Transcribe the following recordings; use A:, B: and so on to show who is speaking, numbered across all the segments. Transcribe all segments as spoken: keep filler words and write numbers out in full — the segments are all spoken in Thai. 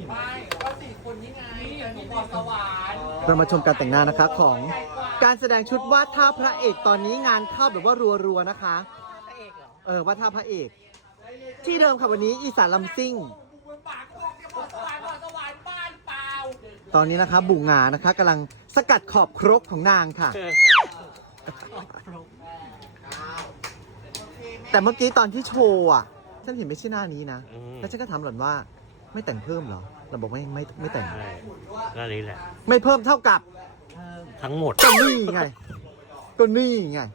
A: ไม่ก็สี่คนนี้ไงหนูบอกสวรรค์
B: เรามาชมการแต่งหน้านะคะของการแสดงชุดวาดท่าพระเอกตอนนี้งานเข้าแบบว่ารัวๆนะคะ
A: พระเอกเหรอ
B: เออวาดท่าพระเอก ที่เดิมค่ะวันนี้อีสานลำซิ่ง
A: ปากบอกจะบอกสวรรค์บอกสวรรค์บ้านเปล่า
B: ตอนนี้นะคะบุงงานะคะกำลังสกัดขอบครกของนางค่ะ แต่เมื่อกี้ตอนที่โชว์อ่ะฉันเห็นไม่ใช่หน้านี้นะ แล้วฉันก็ถามหล่อนว่าไม่แต่งเพิ่มเหรอหล่อนบอกไม่ไม่ไม่แต่ง
C: ใช่หน้านี้แหละ
B: ไม่เพิ่มเท่ากับ
C: ทั้งหมด
B: ก็นี่ไงก็นี่ไง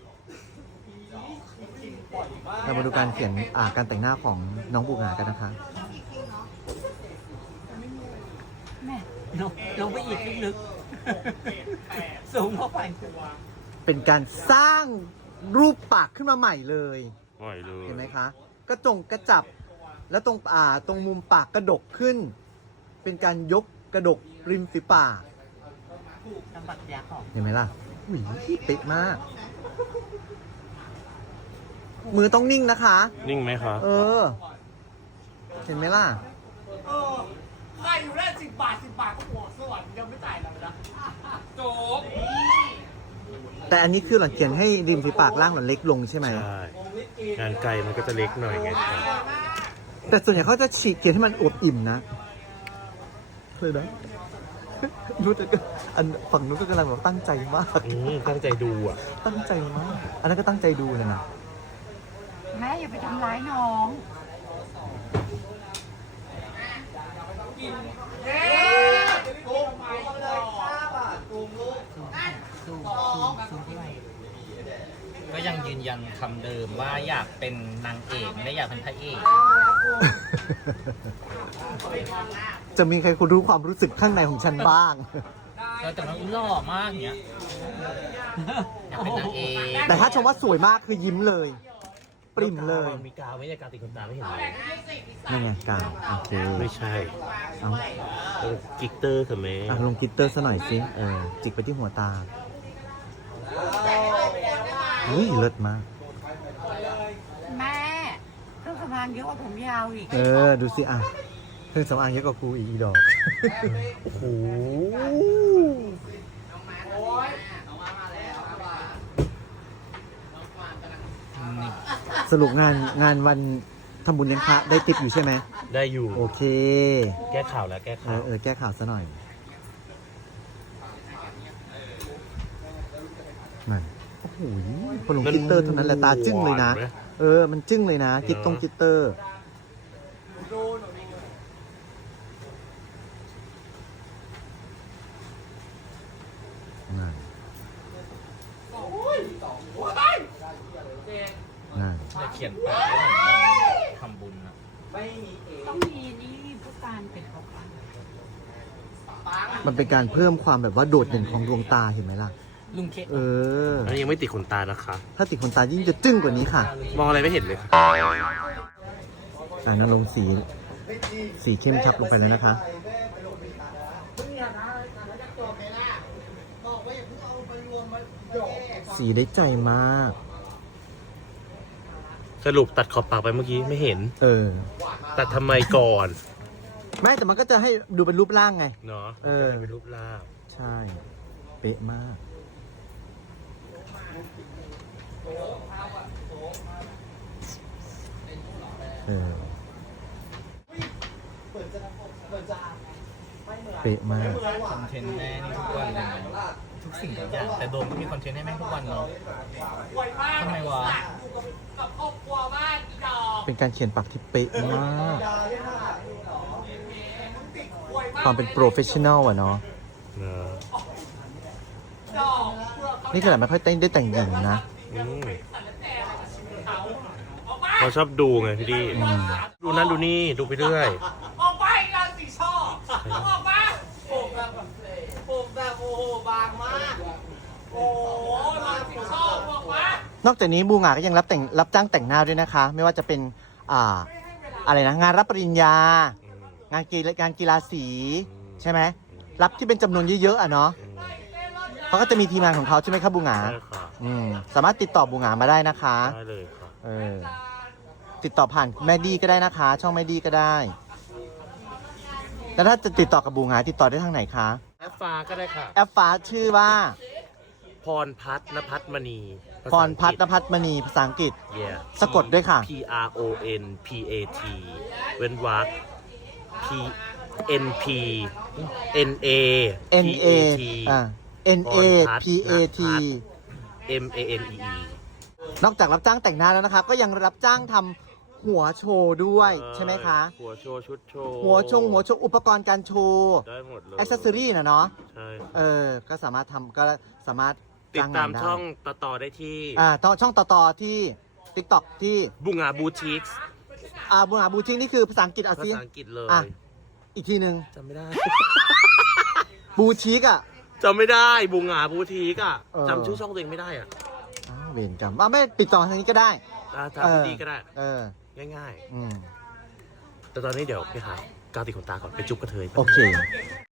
B: เรามาดูการเขียนอ่าการแต่งหน้าของน้องบุงงากันนะคะ
A: แม่ลงลงไปอีกลึกๆสูงเข้าไป
B: เป็นการสร้างรูปปากขึ้นมาใหม่เลย
C: ปล่อยเลย
B: เห็นไหมคะกระจงกระจับแล้วตรงอ่าตรงมุมปากกระดกขึ้น เป็นการยกกระดกริมฝีปาก
A: น้ำบักยาของ
B: เห็นไหมล่ะอุ้ยเป๊ะมาก มือต้องนิ่งนะคะ
C: นิ่งไหมคะ
B: เออ เห็นไหมล่ะ
A: เออใครอยู่ได้สิบบาทสิบบาทก็บอกสวรรค์ยังไม่จ่ายเราเลยนะโจ๊ก
B: แต่อันนี้คือหลังเขียนให้ริมฝีปากล่างหล่อนเล็กลงใช่ไหม
C: ใช่ งานไกลมันก็จะเล็กหน่อยไงครับ
B: แต่ส่วนใหญ่เขาจะฉีกเขียนให้มันอวบอิ่มนะเลยนะนู้นก็อันฝั่งนู้นก็กำลังแบบตั้งใจมาก
C: อืมตั้งใจดูอ่ะ
B: ตั้งใจมาก อันนั้นก็ตั้งใจดูเลยนะ
A: แม่อย่าไปทำร้ายน้องกินเย้ซูมไปเลยข้าวอ่ะซูมลูกซูมซูมซูมที่ไหน
D: ก็ยังยืนยันคำเดิมว่าอยากเป็นนางเอกไม่ได้อยากเป็นพระเอก
B: จะมีใครคุณรู้ความรู้สึกข้างในของฉันบ้าง
D: แต่มันหล่อมากเนี้ยอยากเป็นนางเอก
B: แต่ถ้าชมว่าสวยมากคือยิ้มเลย ปริ่มเลย
C: มีกาวไม่ใช่กาวติดขนตาไม่เห็นเลย
B: นี่ไงกาวโอเค
C: ไม่ใช่
B: เอา
C: เออกิกเตอร์ค่ะแม่
B: อ่ะลงกลิตเตอร์ซะหน่อยสิเออจิกไปที่หัวตาอุ้ยเลิศมาก
A: แม่เครื่องสำอางเยอะกว่าผมยาวอีก
B: เออ ดูสิอ่ะเครื่องสำอางเยอะกว่ากูอีกอีดอก โอ้โห สรุปงานงานวันทำบุญยังพระได้ติปอยู่ใช่ไหม
C: ได้อยู่
B: โอเค
C: แก้ข่าวแล้วแก้
B: เอ
C: ข่า
B: อ
C: ว
B: เออแก้ข่าวซะหน่อยนั่นโอ้โหพอลงกลิตเตอร์เท่านั้นแหละตาจึ้งเลยนะ เออ มันจึ้งเลยนะกิตตรงกลิตเตอร์ นั่นนั่น
D: จะเขียนไปว่าทำบุญนะ
A: ต้องมีนี่ผู้การเป็นของขวัญ
B: มันเป็นการเพิ่มความแบบว่าโดดเด่นของดวงตาเห็นไหมล่ะ
D: ลุงเค
B: เออ
C: แล้วยังไม่ติดขนตานะคะ
B: ถ้าติดขนตายิ่งจะจึ้งกว่านี้ค่ะ
C: มองอะไรไม่เห็นเลยค่ะ
B: อ่านั้นลงสี สีเข้มชับลงไปแล้วนะคะ สีได้ใจมาก
C: สรุปตัดขอบปากไปเมื่อกี้ไม่เห็น
B: เออ
C: ตัดทำไมก่อน
B: ไม่แต่มันก็จะให้ดูเป็นรูปร่างไง
C: เนาะ
B: เออ
C: จะได้เป็นรูปร่าง
B: ใช่ เป๊ะมาก เออ เป๊ะมาก
D: คอนเทนต์แม่นี่ทุกวันเลยนะทุกสิ่งทุกอย่างแต่โดมก็มีคอนเทนต์ให้แม่ทุกวันเนาะทำไมวะ
A: กับครอบครัวบ้านอีดอก
B: เป็นการเขียนปากที่เป๊ะมาก
A: ติดป่วยมาก
B: ความเป็นโปรเฟชชั่นอลอะเนาะ
C: เนอะ
A: ดอกเพื่อเขา
B: นี่ขนาดไม่ค่อยเต้นได้แต่งหญิงนะ
C: อืม
A: สารแหน่เขาออกมา
C: เขาชอบดูไงพี่ดี
B: อืม
C: ดูนั่นดูนี่ดูไปเรื่อย
A: ออกไปเราสิชอบออกมาผมแบบผมแบบโอ้โหบางมากโอ้โหเราสิชอบออกมาน
B: อกจากนี้บูงาก็ยังรับแต่งรับจ้างแต่งหน้าด้วยนะคะ ไม่ว่าจะเป็น อ่า อะไรนะ งานรับปริญญา
C: อืม
B: งานกีฬางานกีฬาสี ใช่ไหม รับที่เป็นจำนวนเยอะๆอ่ะเนาะ
C: อืม
B: เขาก็จะมีทีมงานของเขาใช่ไหมครับบูงา
C: ได้ค่ะ
B: อืม สามารถติดต่อบูงามาได้นะคะ
C: ได้เลยค่ะ
B: เออ ติดต่อผ่านแม่ดีก็ได้นะคะ ช่องแม่ดีก็ได้
A: เ
B: แล้วถ้าจะติดต่อกับบูหงาติดต่อได้ทางไหนคะ
C: แอปฟ้าก็ได้ค่ะ
B: แอปฟ้าชื่อว่า
C: พรพัฒนพัฒมณี
B: พรพัฒนพัฒมณีภาษาอังกฤษ
C: Yeah
B: สะกดด้วยค่ะ
C: P R O N P A T เว้นวรรค P N P N A
B: N A อ่า N A P A T
C: M A N E E
B: นอกจากรับจ้างแต่งหน้าแล้วนะคะ ก็ยังรับจ้างทำหัวโชว์ด้วย ใช่ไหมคะ
C: หัวโชว์ชุดโชว์
B: หัวชงหัวโชว์อุปกรณ์การโชว์
C: ได้หมดเลย
B: อ็อกเซสซอรี่นะเนาะ
C: ใช่
B: เออ ก็สามารถทำก็สามารถ
C: ติด
B: จ้าง
C: ตาม
B: นได้
C: ช่องต่อต่อได้ที่
B: อ่าต่อช่องต่อๆที่ TikTok ที่
C: บุงาบูติก
B: อ่าบูหาบูชิงนี่คือภาษาอังกฤษเอา
C: ภา
B: ซิ
C: ษาอังกฤษเลย
B: อ่ะ อีกทีหนึ่ง
C: จำไม่ได้
B: บูชิกอ่ะ
C: จำไม่ได้บุงาบูติกอ่ะ
B: เออ
C: จำชื่อช่องตัวเองไม่ได้อ่ะ
B: อ้าวเวรกรรมว่าไม่ปิดต่อทางนี้ก็ได้
C: อ่ะ
B: เอ
C: ทำ
B: อ
C: ดีๆก็ได้
B: เออ
C: ง่าย
B: อืม
C: ๆ แต่ตอนนี้เดี๋ยวไปหากาวติดขนตาก่อนไปจุ๊บกระเทย
B: โอเค